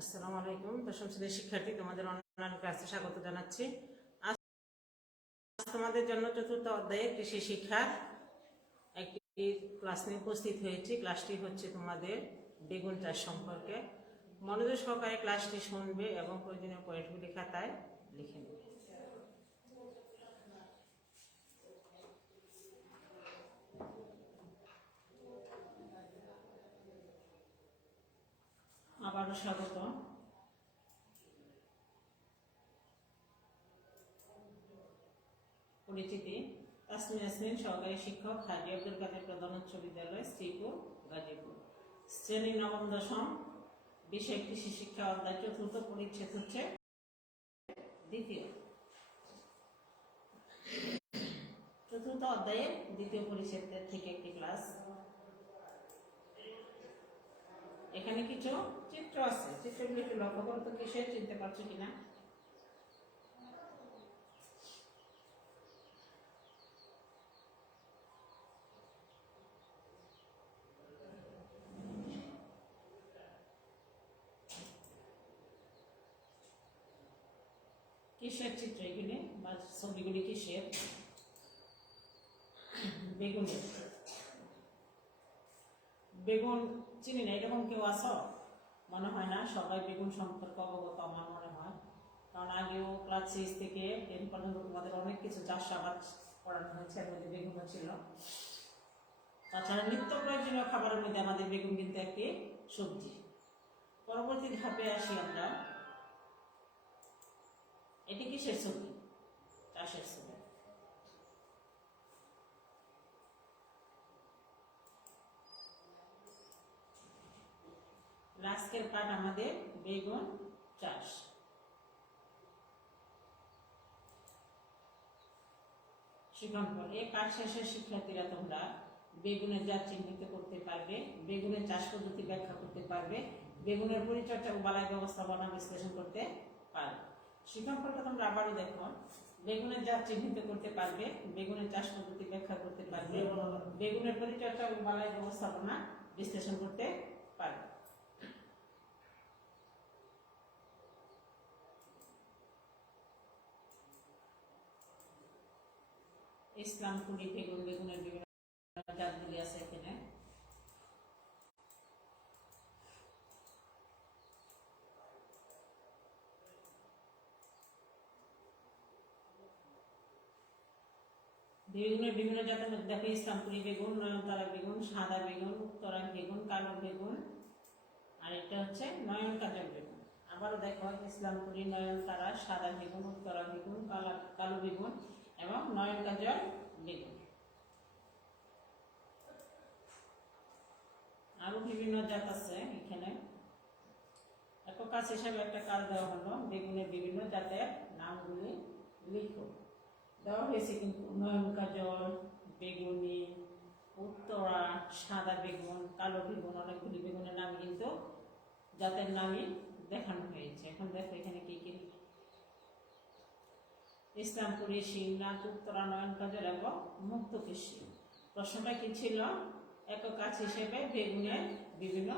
আসসালামু আলাইকুম। দশম শ্রেণীর শিক্ষার্থী, তোমাদের অনলাইন ক্লাসে স্বাগত জানাচ্ছি। আজ তোমাদের জন্য চতুর্থ অধ্যায়ে কৃষি শিক্ষার একটি ক্লাস নিয়ে উপস্থিত হয়েছি। ক্লাসটি হচ্ছে তোমাদের বেগুন চাষ সম্পর্কে। মনোযোগ সহকারে ক্লাসটি শুনবে এবং প্রয়োজনীয় পয়েন্টগুলি খাতায় লিখে নেবে। আবারও স্বাগত। পরিচিতি: তাসমিন ইয়াসমিন, সহকারী শিক্ষক, হাজী আব্দুল কাদের প্রধান উচ্চ বিদ্যালয়, শ্রীপুর, গাজীপুর। শ্রেণী নবম দশম, বিষয় কৃষি শিক্ষা, অধ্যায় চতুর্থ, পরিচ্ছেদ হচ্ছে দ্বিতীয়। চতুর্থ অধ্যায়ের দ্বিতীয় পরিচ্ছেদের থেকে একটি ক্লাস। এখানে কিছু চিত্র আছে, চিত্রগুলি একটু লক্ষ্য করো তো, কিসের চিনতে পারছো কিনা? কিসের চিত্র এগুলি বা ছবিগুলি কিসের? বেগুনের। বেগুন চিনি না এরকম কেউ আছো? মনে হয় না সবাই বেগুন সম্পর্কে অবগত, আমার মনে হয়, কারণ আগেও ক্লাস 6 থেকে 10 পর্যন্ত তোমাদের অনেক কিছু চাষাবাদ পড়ানো হয়েছে, এর মধ্যে বেগুনও ছিল। তাছাড়া নিত্য প্রয়োজনীয় খাবারের মধ্যে আমাদের বেগুন কিন্তু একটি সবজি। পরবর্তী ধাপে আসি আমরা। এটি কিসের ছবি? চাষের ছবি। আজকের পাঠ আমাদের বেগুন চাষ। শিক্ষণফল: এই পাঠ শেষে শিক্ষার্থীরা তোমরা বেগুনের জাত চিহ্নিত করতে পারবে, বেগুনের চাষ পদ্ধতি ব্যাখ্যা করতে পারবে, বেগুনের পরিচর্যা ও বালাই ব্যবস্থাপনা বিশ্লেষণ করতে পারবে। শিক্ষণফলটা তোমরা আবারও দেখো: বেগুনের জাত চিহ্নিত করতে পারবে, বেগুনের চাষ পদ্ধতি ব্যাখ্যা করতে পারবে, বেগুনের পরিচর্যা ও বালাই ব্যবস্থাপনা বিশ্লেষণ করতে পারবে। ইসলামপুরি বেগুন, বেগুনের বিভিন্ন জাতগুলি আছে এখানে। বেগুনের বিভিন্ন জাতের মধ্যে দেখো ইসলামপুরি বেগুন, নয়নতারা বেগুন, সাদা বেগুন, উত্তরা বেগুন, কালো বেগুন, আর এটা হচ্ছে নয়ন কাজল বেগুন। আবারও দেখো ইসলামপুরি, নয়নতারা, সাদা বেগুন, উত্তরা বেগুন, কালো বেগুন এবং নয়ন কাজল বেগুন। আরো বিভিন্ন জাত আছে এখানে। একক কাজ হিসাবে একটা কাজ দেওয়া হলো, বেগুনের বিভিন্ন জাতের নামগুলি লিখো। দেওয়া হয়েছে কিন্তু নয়ন কাজল, বেগুনি, উত্তরা, সাদা বেগুন, কালো বেগুন, অনেকগুলি বেগুনের নাম কিন্তু জাতের নামই দেখানো হয়েছে। এখন দেখো এখানে কি কি: ইসলামপুরি, শিংনাথ, উত্তরা, নয়ন কাজল এবং মুক্তকেশী। প্রশ্নটা কি ছিল? একক কাজ হিসেবে বেগুনের বিভিন্ন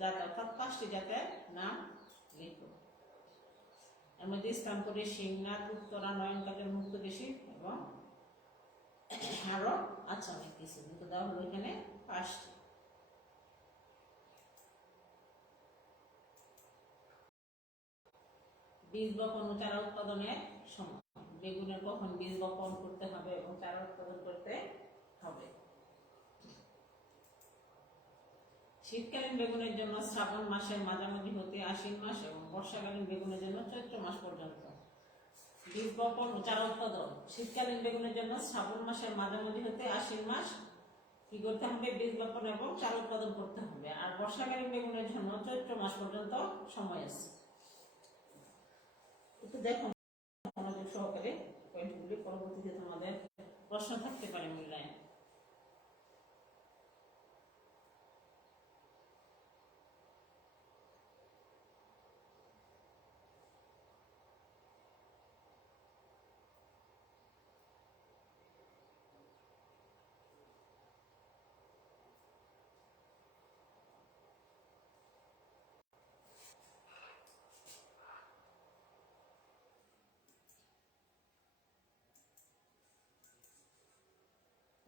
জাত অর্থাৎ 5টি জাতের নাম লিখো। এর মধ্যে ইসলামপুরি, শিংনাথ, উত্তরা, নয়ন কাজল, মুক্তকেশী এবং আরো আছে অনেক কিছু, কিন্তু দেওয়া হলো এখানে 5টি। বীজ বপন ও চারা উৎপাদনের সময়: বেগুনের কখন বীজ বপন করতে হবে এবং চারা উৎপাদন করতে হবে? শীতকালীন বেগুনের জন্য শ্রাবণ মাসের মাঝামাঝি হতে আশ্বিন মাস এবং বর্ষাকালীন বেগুনের জন্য চৈত্র মাস পর্যন্ত। বীজ বপন ও চারা উৎপাদন: শীতকালীন বেগুনের জন্য শ্রাবণ মাসের মাঝামাঝি হতে আশ্বিন মাস কি করতে হবে? বীজ বপন এবং চারা উৎপাদন করতে হবে। আর বর্ষাকালীন বেগুনের জন্য চৈত্র মাস পর্যন্ত সময় আছে। একটু দেখো মনোযোগ সহকারে পয়েন্টগুলি, পরবর্তীতে তোমাদের প্রশ্ন থাকতে পারে মূল্যায়ন।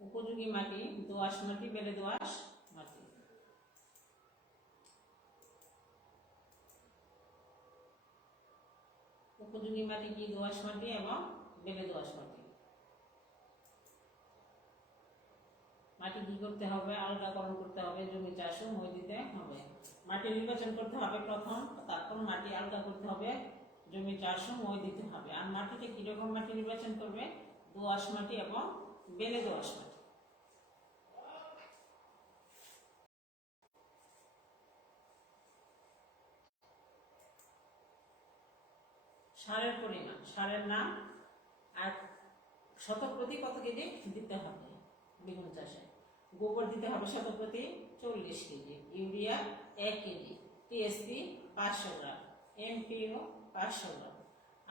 উপযোগী মাটি দোআঁশ মাটি, বেলে দোআঁশ মাটি। উপযোগী মাটি কি? দোআঁশ মাটি এবং বেলে দোআঁশ মাটি। মাটি কি করতে হবে? আলগাকরণ করতে হবে, জমি চাষ ও মই দিতে হবে। মাটি নির্বাচন করতে হবে প্রথম, তারপর মাটি আলগা করতে হবে, জমি চাষ ও মই দিতে হবে। আর মাটিতে কিরকম মাটি নির্বাচন করবে? দোআঁশ মাটি এবং বেলে দোআঁশ মাটি। সারের পরিমাণ, সারের নাম আর শতপ্রতি কত কেজি দিতে হবে বেগুন চাষে। গোবর দিতে হবে শতপ্রতি 40 কেজি, ইউরিয়া 1 কেজি, টিএসপি 500 গ্রাম, এমপিও 500 গ্রাম।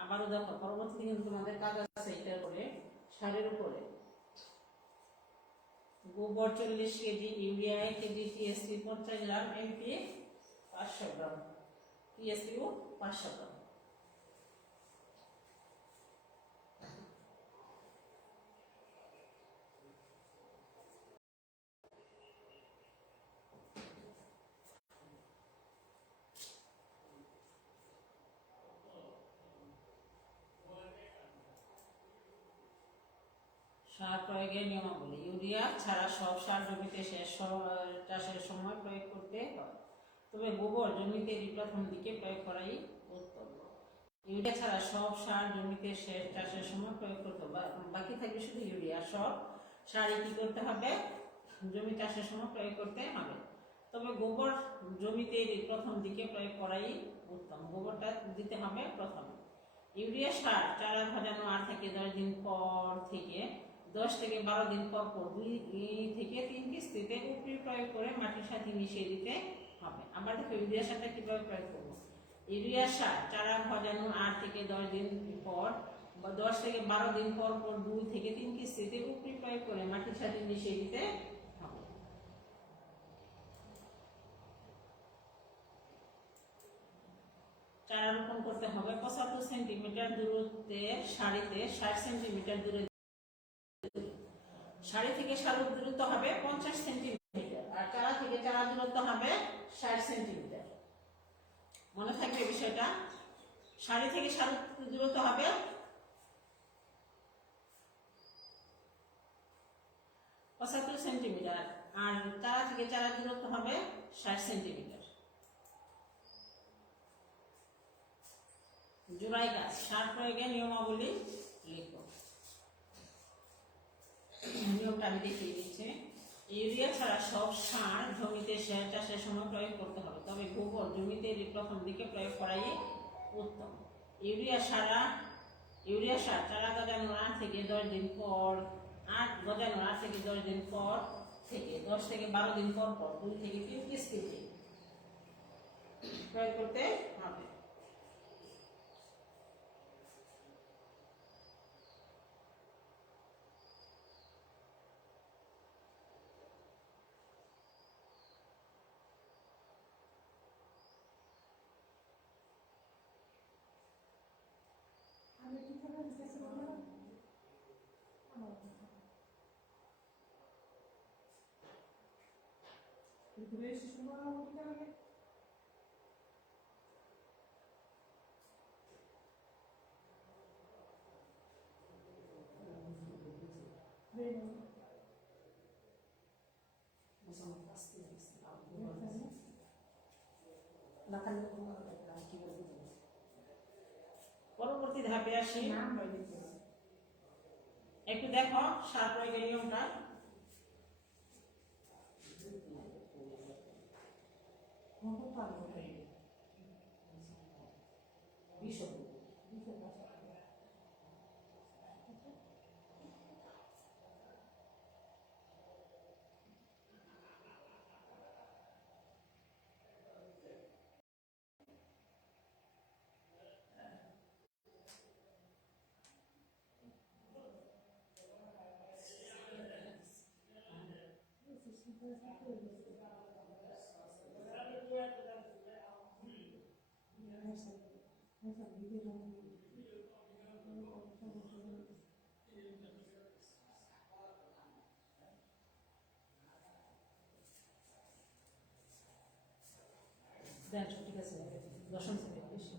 আবারও দেখো পরবর্তীতে কিন্তু তোমাদের কাজ আছে এটার উপরে, সারের উপরে। গোবর 40 কেজি, ইউরিয়া 1 কেজি, টিএসপি 50 গ্রাম, এমপি 500 গ্রাম, টিএসপিও 500 গ্রাম। সার প্রয়োগের নিয়মাবলী। ইউরিয়া ছাড়া সব সার জমিতে চাষের সময় প্রয়োগ করতে হয়, তবে গোবর জমিতে প্রথম দিকে প্রয়োগ করাই উত্তম। ইউরিয়া ছাড়া সব সার জমিতে চাষের সময় প্রয়োগ করতে হবে, বাকি থাকবে শুধু ইউরিয়া। সব সারই কি করতে হবে? জমি চাষের সময় প্রয়োগ করতে হবে, তবে গোবর জমিতে প্রথম দিকে প্রয়োগ করাই উত্তম। গোবরটা দিতে হবে প্রথমে। ইউরিয়া সার চারা গজানো 8 থেকে 10 দিন পর থেকে 10 থেকে 12 দিন পর পর 2 থেকে 3 কিস্তিতে উপরি প্রয়োগ করে মাটির সাথে মিশিয়ে দিতে হবে। আবার দেখো ইউরিয়া সারটা কিভাবে প্রয়োগ করব। ইউরিয়া সার চারা গজানো 8 থেকে 10 দিন পর 10 থেকে 12 দিন পর পর 2 থেকে 3 কিস্তিতে উপরি প্রয়োগ করে মাটির সাথে মিশিয়ে দিতে হবে। চারা রোপণ করতে হবে 75 সেন্টিমিটার দূরত্বের সারিতে 60 সেন্টিমিটার দূরে। সারি থেকে সারুর দূরত্ব হবে 50 সেন্টিমিটার, আর চারা থেকে চারা দূরত্ব হবে 60 সেন্টিমিটার। মনে থাকবে বিষয়টা। সারি থেকে সারুর দূরত্ব হবে 75 সেন্টিমিটার, আর চারা থেকে চারা দূরত্ব হবে 60 সেন্টিমিটার। জোড়াই গাছ সার প্রয়োগের নিয়মাবলী লিখো। নিয়মটা আমি দেখিয়ে দিচ্ছি। ইউরিয়া ছাড়া সব সার জমিতে চাষের সময় প্রয়োগ করতে হবে, তবে গোবর জমিতে প্রথম দিকে প্রয়োগ করাই উত্তম। ইউরিয়া সার চারা গজানোর 8 থেকে 10 দিন পর থেকে 10 থেকে 12 দিন পর পর 2 থেকে 3 কিস্তিতে প্রয়োগ করতে হবে। পরবর্তী ধাপে আসি। একটু দেখো সার প্রয়োগের নিয়মটা। ঠিক আছে, দশম শ্রেণী বেশি।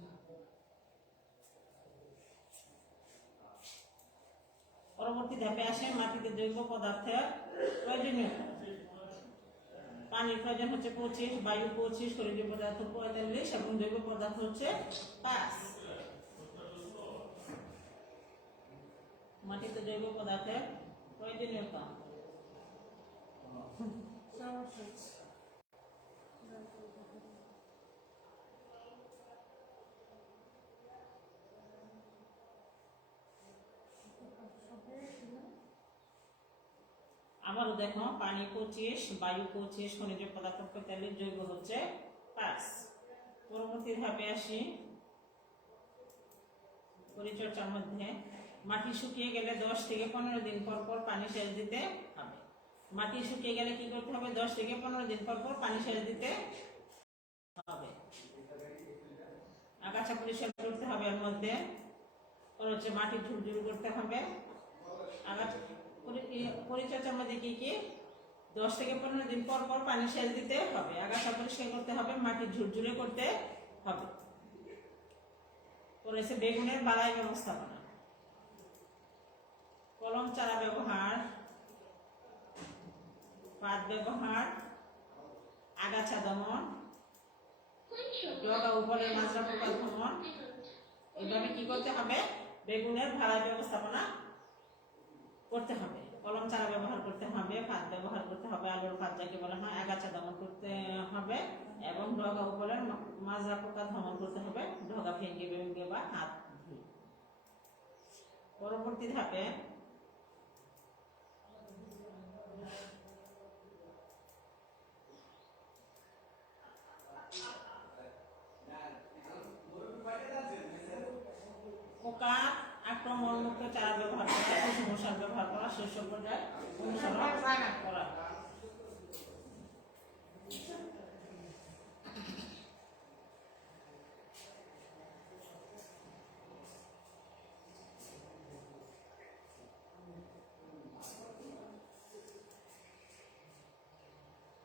পরবর্তী ধাপে আসে মাটিতে জৈব পদার্থের প্রয়োজনীয়তা। পানির প্রয়োজন হচ্ছে 25, বায়ু 25, খনিজ পদার্থ 45 এবং জৈব পদার্থ হচ্ছে 5। মাটিতে জৈব পদার্থের প্রয়োজনীয়তা। আবারও দেখো, পানি 25, বায়ু 25, খনিজ পদার্থ 45, জৈব হচ্ছে 5। পরবর্তী ধাপে আসি পরিচর্যার মধ্যে। মাটি শুকিয়ে গেলে 10 থেকে 15 দিন পর পর পানি সেচ দিতে হবে। মাটি শুকিয়ে গেলে কি করতে হবে? 10 থেকে 15 দিন পর পর পানি সেচ দিতে হবে। আগাছা পরিষ্কার করতে হবে। এর মধ্যে হচ্ছে মাটি ঝুরঝুর করতে হবে। আগাছা পরিচর্যার মধ্যে কি কি? 10 থেকে 15 দিন পর পর পানি সেচ দিতে হবে, আগাছা পরিষ্কার করতে হবে, মাটি ঝুরঝুরে করতে হবে। পরেছে বেগুনের বালাই ব্যবস্থাপনা। কলম চারা ব্যবহার, পাত ব্যবহার, আগাছা দমন, ডগা উপরের মাজরা পোকা দমন, এইভাবে কি করতে হবে? বেগুনের বালাই ব্যবস্থাপনা করতে হবে। কলম চারা ব্যবহার করতে হবে, পাত ব্যবহার করতে হবে, আলুর পাত যাকে বলা হয়, আগাছা দমন করতে হবে এবং ডগা উপরের মাজরা পোকা দমন করতে হবে, ডগা ভেঙে ভেঙে বা হাত ধুয়ে। পরবর্তী ধাপে পোকা আক্রমণ মুক্ত চারা ব্যবহার করা, সুষম সার ব্যবহার করা, শস্য পর্যায় অনুসরণ করা।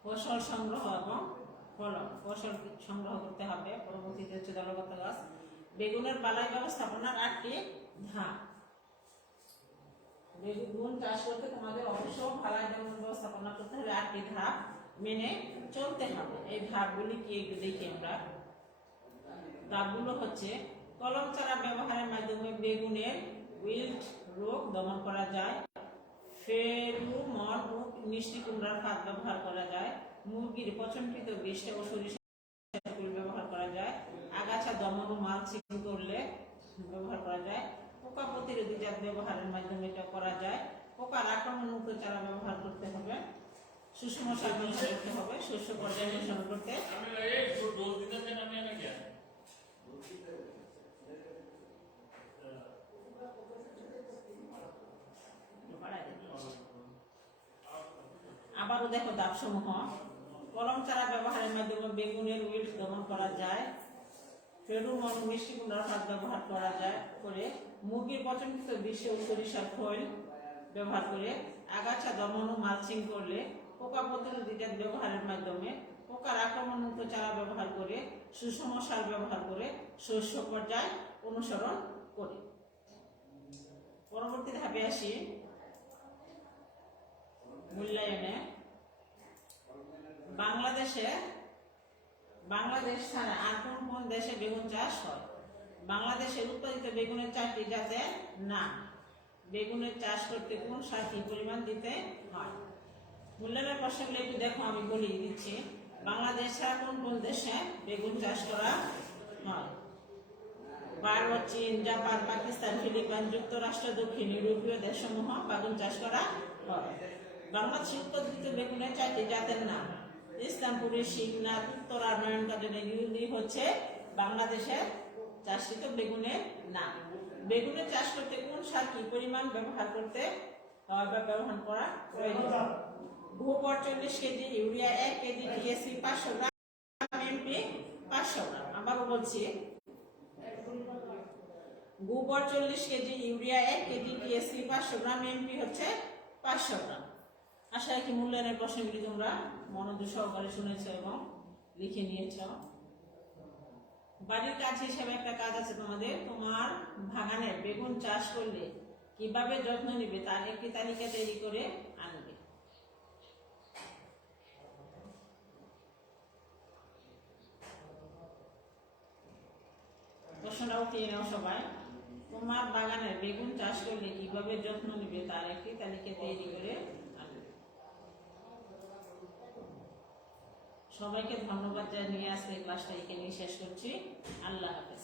ফসল সংগ্রহ এবং ফলন। ফসল সংগ্রহ করতে হবে। পরবর্তীতে হচ্ছে দলগত গাছ। বেগুনের বালাই ব্যবস্থাপনার 8টি ধাপ। বেগুন চাষ করতে তোমাদের অবশ্যই বালাই ব্যবস্থাপনা করতে হলে 8টি ধাপ মেনে চলতে হবে। এই ধাপগুলি কি একটু দেখি আমরা। ধাপগুলো হচ্ছে, কলম চারা ব্যবহারের মাধ্যমে বেগুনের উইল্ট রোগ দমন করা যায়, ফেরোমন ও মিষ্টি কুমড়ার ফাঁদ ব্যবহার করা যায়, মুরগির পচনকৃত বিষ ও সরিষার তেল ব্যবহার করা যায়, আগাছা দমন ও মালচিং করলে ব্যবহার করা যায়, পোকা প্রতিরোধী জাত ব্যবহারের মাধ্যমে এটা করা যায়, পোকার আক্রমণমুক্ত চারা ব্যবহার করতে হবে, সুষম সার ব্যবহার করতে হবে, শস্য পর্যায় অনুসরণ করতে আবারও দেখো ধাপসমূহ। কলম চারা ব্যবহারের মাধ্যমে বেগুনের উইল্ট দমন করা যায়, ফেরোমন মিষ্টি কুমড়ার ফাঁদ ব্যবহার করা যায় করে, মুরগির পচনকৃত বিষ ও সরিষার খৈল ব্যবহার করে, আগাছা দমন ও মালচিং করলে, পোকা প্রতিরোধী জাত ব্যবহারের মাধ্যমে, পোকার আক্রমণমুক্ত চারা ব্যবহার করে, সুষম সার ব্যবহার করে, শস্য পর্যায় অনুসরণ করে। পরবর্তী ধাপে আসি মূল্যায়নে। বাংলাদেশ ছাড়া আর কোন দেশে বেগুন চাষ হয়? বাংলাদেশের উৎপাদিত বেগুনের 4টি জাতের নাম। বেগুনের চাষ করতে কোন সার কি পরিমাণ দিতে হয়? মূল্যায়নের প্রশ্নগুলো একটু দেখো, আমি বলে দিচ্ছি। বাংলাদেশ ছাড়া কোন দেশে বেগুন চাষ করা হয়? ভারত, চীন, জাপান, পাকিস্তান, ফিলিপাইন, যুক্তরাষ্ট্র, দক্ষিণ ইউরোপীয় দেশসমূহ বেগুন চাষ করা হয়। বাংলাদেশে উৎপাদিত বেগুনের 4টি জাতের নাম। ইসলামপুরের শিবনাথ, উত্তরা, নয়নকানন এগুলি হচ্ছে বাংলাদেশের চাষিত বেগুনের নাম। বেগুনের চাষ করতে কোন সার কি পরিমাণ ব্যবহার করতে হয় বা ব্যবহার করা প্রয়োজন? গোবর 40 কেজি, ইউরিয়া 1 কেজি, টিএসপি 500 গ্রাম, এমপি 500 গ্রাম। আবারও বলছি, গোবর 40 কেজি, ইউরিয়া 1 কেজি, টিএসপি 500 গ্রাম, এমপি হচ্ছে 500 গ্রাম। আশা রাখি মূল্যায়নের প্রশ্নগুলি তোমরা মনোযোগ সহকারে শুনেছ এবং লিখে নিয়েছ। বাড়ির কাজ হিসেবে একটা কাজ আছে তোমাদের, তোমার বাগানে বেগুন চাষ করলে কিভাবে যত্ন নিবে তার একটি তালিকা তৈরি করে আনবে। প্রশ্নটা উঠিয়ে নাও সবাই। তোমার বাগানে বেগুন চাষ করলে কিভাবে যত্ন নিবে তার একটি তালিকা তৈরি করে আনবে। সবাইকে ধন্যবাদ জানিয়ে আজকে ক্লাসটা এখানে শেষ করছি। আল্লাহ হাফেজ।